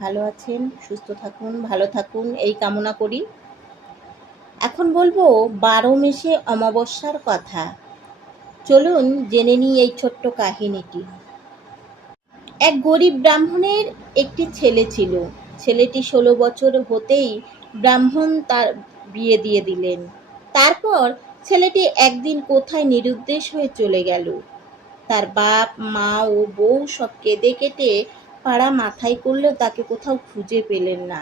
ভালো আছেন, সুস্থ থাকুন, ভালো থাকুন এই কামনা করি। এখন বলবো ১২ মেশে অমাবস্যার কথা। চলুন জেনে নিই এই ছোট্ট কাহিনীটি। এক গরিব ব্রাহ্মণের একটি ছেলে ছিল। ছেলেটি ১৬ বছর হতেই ব্রাহ্মণ তার বিয়ে দিয়ে দিলেন। তারপর ছেলেটি একদিন কোথায় নিরুদ্দেশ হয়ে চলে গেল। তার বাপ, মা ও বউ সব কেঁদে কেটে পাড়া মাথায় করলেও তাকে কোথাও খুঁজে পেলেন না।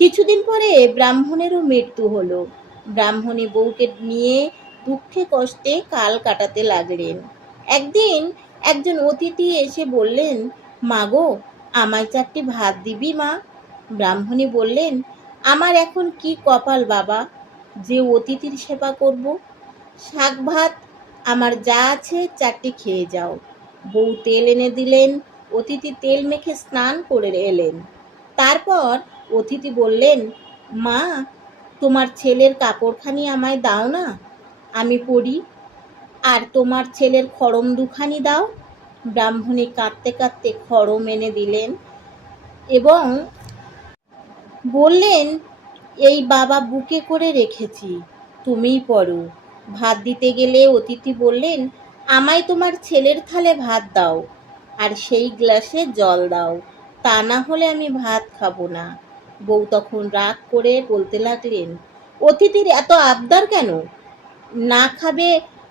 কিছুদিন পরে ব্রাহ্মণেরও মৃত্যু হলো। ব্রাহ্মণী বউকে নিয়ে দুঃখে কষ্টে কাল কাটাতে লাগলেন। একদিন একজন অতিথি এসে বললেন, মা গো, আমায় ৪টি ভাত দিবি মা? ব্রাহ্মণী বললেন, আমার এখন কি কপাল বাবা, যে অতিথির সেবা করব। শাক ভাত আমার যা আছে ৪টি খেয়ে যাও। বউ তেল এনে দিলেন। অতিথি তেল মেখে স্নান করে এলেন। তারপর অতিথি বললেন, মা, তোমার ছেলের কাপড়খানি আমায় দাও না, আমি পরি। আর তোমার ছেলের খড়ম দুখানি দাও। ব্রাহ্মণী কাঁদতে কাঁদতে খড়ম এনে দিলেন এবং বললেন, এই বাবা বুকে করে রেখেছি, তুমিই পরো। ভাত দিতে গেলে অতিথি বললেন, আমায় তোমার ছেলের থালে ভাত দাও আর সেই গ্লাসে জল দাও, তা না হলে আমি ভাত খাবো না। বউ তখন রাগ করে বলতে লাগলেন, অতিথির এত আবদার কেন? না খাবে,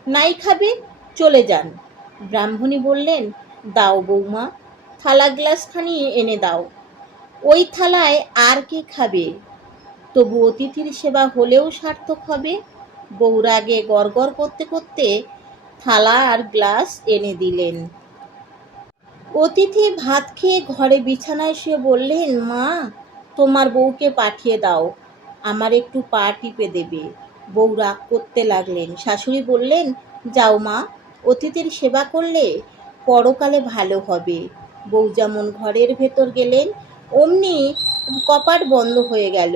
নাই খাবে, চলে যান। ব্রাহ্মণী বললেন, দাও বৌমা, থালা গ্লাসখানি এনে দাও। ওই থালায় আর কে খাবে? তবু অতিথির সেবা হলেও সার্থক হবে। বউ রাগে গড়গড় করতে করতে থালা আর গ্লাস এনে দিলেন। অতিথি ভাত খেয়ে ঘরে বিছানায় শুয়ে বললেন, মা, তোমার বউকে পাঠিয়ে দাও, আমার একটু পা টিপে দেবে। বউ রাগ করতে লাগলেন। শাশুড়ি বললেন, যাও মা, অতিথির সেবা করলে পরকালে ভালো হবে। বউ যেমন ঘরের ভেতর গেলেন, অমনি কপাট বন্ধ হয়ে গেল।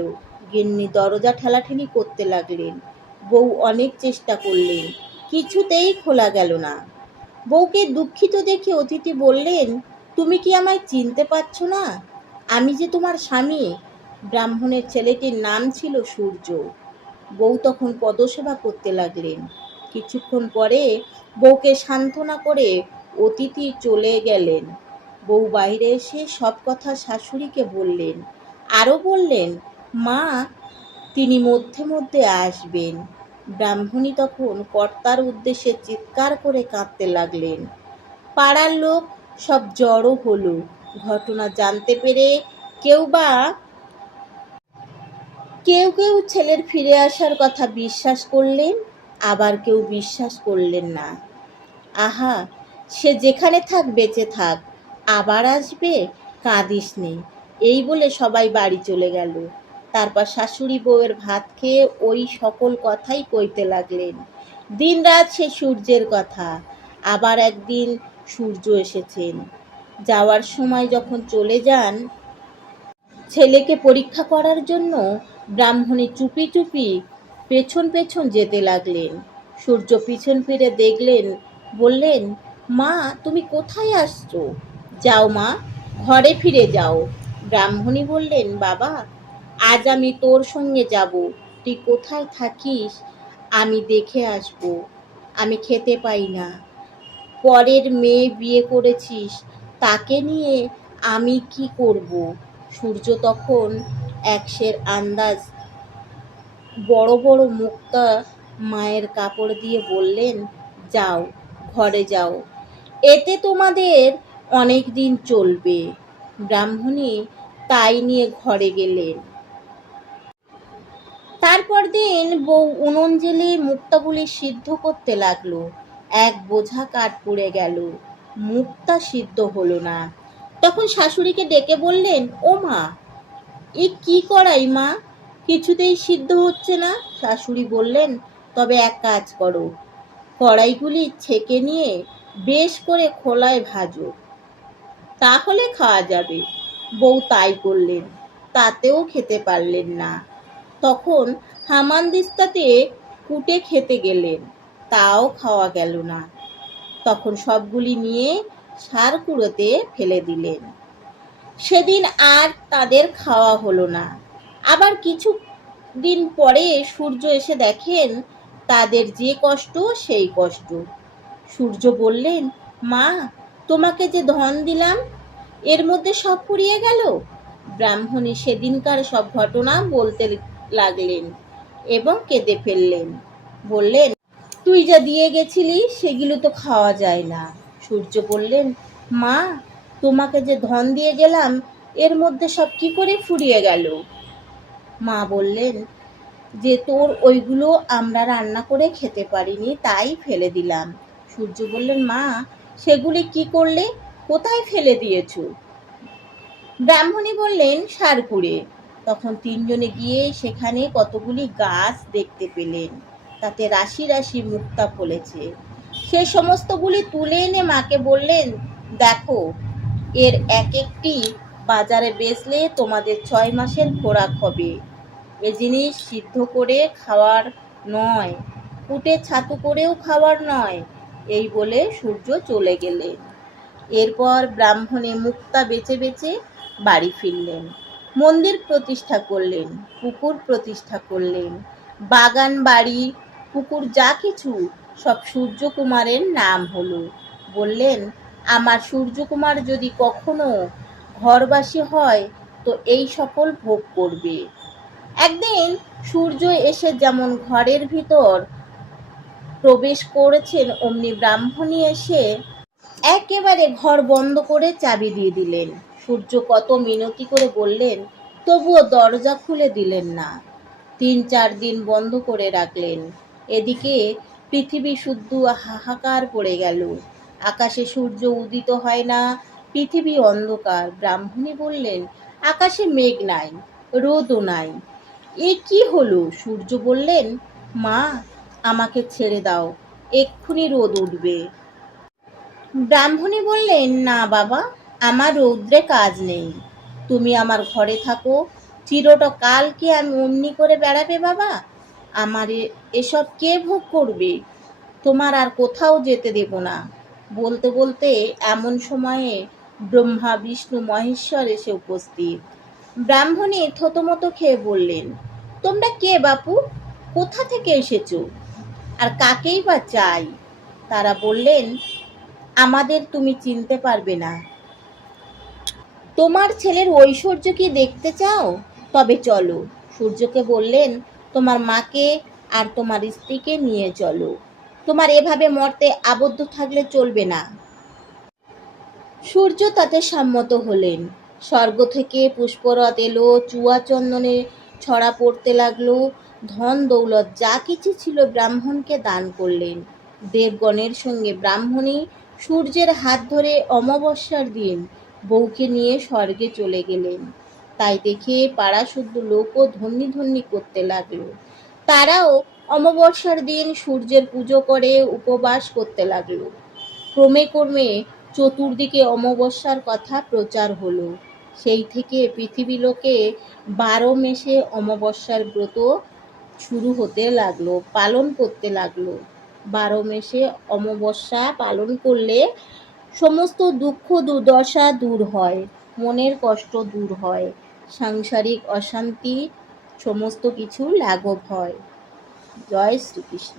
গিন্নি দরজা ঠেলাঠেলি করতে লাগলেন। বউ অনেক চেষ্টা করলেন, কিছুতেই খোলা গেল না। বউকে দুঃখিত দেখে অতিথি বললেন, তুমি কি আমায় চিনতে পারছো না? আমি যে তোমার স্বামী। ব্রাহ্মণের ছেলেটির নাম ছিল সূর্য। বউ তখন পদসেবা করতে লাগলেন। কিছুক্ষণ পরে বউকে সান্ত্বনা করে অতিথি চলে গেলেন। বউ বাইরে এসে সব কথা শাশুড়িকে বললেন। আরও বললেন, মা, তিনি মধ্যে মধ্যে আসবেন। ব্রাহ্মণী তখন কর্তার উদ্দেশ্যে চিৎকার করে কাঁদতে লাগলেন। পাড়ার লোক সব জড়ো হলো। ঘটনা জানতে পেরে কেউ কেউ ছেলের ফিরে আসার কথা বিশ্বাস করলেন, আবার কেউ বিশ্বাস করলেন না। আহা, সে যেখানে থাক বেঁচে থাক, আবার আসবে, কাঁদিস নে, এই বলে সবাই বাড়ি চলে গেল। তারপর শাশুড়ি বউয়ের ভাত খেয়ে ওই সকল কথাই কইতে লাগলেন। দিনরাত সে সূর্যের কথা। আবার একদিন সূর্য এসেছেন। যাওয়ার সময় যখন চলে যান ছেলেকে পরীক্ষা করার জন্য, ব্রাহ্মণী চুপি চুপি পেছন পেছন যেতে লাগলেন। সূর্য পিছন ফিরে দেখলেন, বললেন, মা, তুমি কোথায় আসছো? যাও মা, ঘরে ফিরে যাও। ব্রাহ্মণী বললেন, বাবা, আজ আমি তোর সঙ্গে যাব। তুই কোথায় থাকিস আমি দেখে আসব। আমি খেতে পাই না, পরের মেয়ে বিয়ে করেছিস, তাকে নিয়ে আমি কি করব? সূর্য তখন একশের আন্দাজ বড় বড় মুক্তা মায়ের কাপড় দিয়ে বললেন, যাও, ঘরে যাও, এতে তোমাদের অনেক দিন চলবে। ব্রাহ্মণী তাই নিয়ে ঘরে গেলেন। তারপর দিন বউ উনুন জ্বেলে মুক্তাগুলি সিদ্ধ করতে লাগলো। এক বোঝা কাঠ পুড়ে গেল, মুক্তা সিদ্ধ হলো না। তখন শাশুড়িকে ডেকে বললেন, ও মা, এ কি করাই মা, কিছুতেই সিদ্ধ হচ্ছে না। শাশুড়ি বললেন, তবে এক কাজ করো, কড়াইগুলি ছেঁকে নিয়ে বেশ করে খোলায় ভাজো, তাহলে খাওয়া যাবে। বউ তাই করলেন, তাতেও খেতে পারলেন না। তখন হামানদিস্তাতে কুটে খেতে গেলেন, তাও খাওয়া গেল না। তখন সবগুলি নিয়ে সার কুড়োতে ফেলে দিলেন। সেদিন আর তাদের খাওয়া হলো না। আবার কিছু দিন পরে সূর্য এসে দেখেন তাদের যে কষ্ট সেই কষ্ট। সূর্য বললেন, মা, তোমাকে যে ধন দিলাম এর মধ্যে সব ফুরিয়ে গেল। ব্রাহ্মণী সেদিনকার সব ঘটনা বলতে লাগলেন এবং কেঁদে ফেললেন। বললেন, তুই যা দিয়ে গেছিলি সেগুলো তো খাওয়া যায় না। সূর্য বললেন, মা, তোমাকে যে ধন দিয়ে গেলাম এর মধ্যে সব কি করে ফুরিয়ে গেল? মা বললেন যে তোর ওইগুলো আমরা রান্না করে খেতে পারিনি, তাই ফেলে দিলাম। সূর্য বললেন, মা, সেগুলি কি করলে? কোথায় ফেলে দিয়েছো? ব্রাহ্মণী বললেন, সারকুড়ে। তখন তিনজনে গিয়ে সেখানে কতগুলি গাছ দেখতে পেলেন, তাতে রাশি রাশি মুক্তা ফলেছে। সে সমস্তগুলি তুলে এনে মাকে বললেন, দেখো, এর এক একটি বাজারে বেচলে তোমাদের 6 মাসের খোরাক হবে। এ জিনিস সিদ্ধ করে খাওয়ার নয়, কুটে ছাতু করেও খাওয়ার নয়। এই বলে সূর্য চলে গেলেন। এরপর ব্রাহ্মণে মুক্তা বেচে বেচে বাড়ি ফিরলেন। মন্দির প্রতিষ্ঠা করলেন, পুকুর প্রতিষ্ঠা করলেন, বাগান, বাড়ি, পুকুর যা কিছু সব সূর্যকুমারের নাম হলো। বললেন, আমার সূর্যকুমার যদি কখনো ঘরবাসী হয় তো এই সকল ভোগ করবে। একদিন সূর্য এসে যেমন ঘরের ভিতর প্রবেশ করেছেন, অমনি ব্রাহ্মণী এসে একেবারে ঘর বন্ধ করে চাবি দিয়ে দিলেন। সূর্য কত মিনতি করে বললেন, তবুও দরজা খুলে দিলেন না। 3-4 দিন বন্ধ করে রাখলেন। এদিকে পৃথিবী শুদ্ধ হাহাকার পড়ে গেল। আকাশে সূর্য উদিত হয় না, পৃথিবী অন্ধকার। ব্রাহ্মণী বললেন, আকাশে মেঘ নাই, রোদও নাই, এ কি হলো? সূর্য বললেন, মা, আমাকে ছেড়ে দাও, এক্ষুনি রোদ উঠবে। ব্রাহ্মণী বললেন, না বাবা, আমার রৌদ্রে কাজ নেই, তুমি আমার ঘরে থাকো। চিরটা কাল কি আমি অমনি করে বেড়াবে বাবা? আমার এসব কে ভোগ করবে? তোমার আর কোথাও যেতে দেব না। বলতে বলতে এমন সময়ে ব্রহ্মা, বিষ্ণু, মহেশ্বর এসে উপস্থিত। ব্রাহ্মণী থতমত খেয়ে বললেন, তোমরা কে বাপু? কোথা থেকে এসেছো? আর কাকেই বা চাই? তারা বললেন, আমাদের তুমি চিনতে পারবে না। তোমার ছেলের ঐশ্বর্য কি দেখতে চাও? তবে চলো। সূর্যকে বললেন, তোমার মাকে আর তোমার স্ত্রীকে নিয়ে চলো। তোমার এভাবে মরতে আবদ্ধ থাকলে চলবে না। সূর্য তাতে সম্মত হলেন। স্বর্গ থেকে পুষ্পরথ এলো, চুয়া চন্দনে ছড়া পড়তে লাগলো। ধন দৌলত যা কিছু ছিল ব্রাহ্মণকে দান করলেন। দেবগণের সঙ্গে ব্রাহ্মণী সূর্যের হাত ধরে অমাবস্যার দিন বউকে নিয়ে স্বর্গে চলে গেলেন। তাই দেখে পাড়া শুদ্ধ লোকও ধন্যি ধন্যি করতে লাগলো। তারাও অমাবস্যার দিন সূর্যের পুজো করে উপবাস করতে লাগলো। ক্রমে ক্রমে চতুর্দিকে অমাবস্যার কথা প্রচার হলো। সেই থেকে পৃথিবী লোকে 12 মেশে অমাবস্যার ব্রত শুরু হতে লাগলো, পালন করতে লাগলো। 12 মেশে অমাবস্যা পালন করলে সমস্ত দুঃখ দুর্দশা দূর হয়, মনের কষ্ট দূর হয়, সাংসারিক অশান্তি সমস্ত কিছু লাঘব হয়। জয় শ্রীকৃষ্ণ।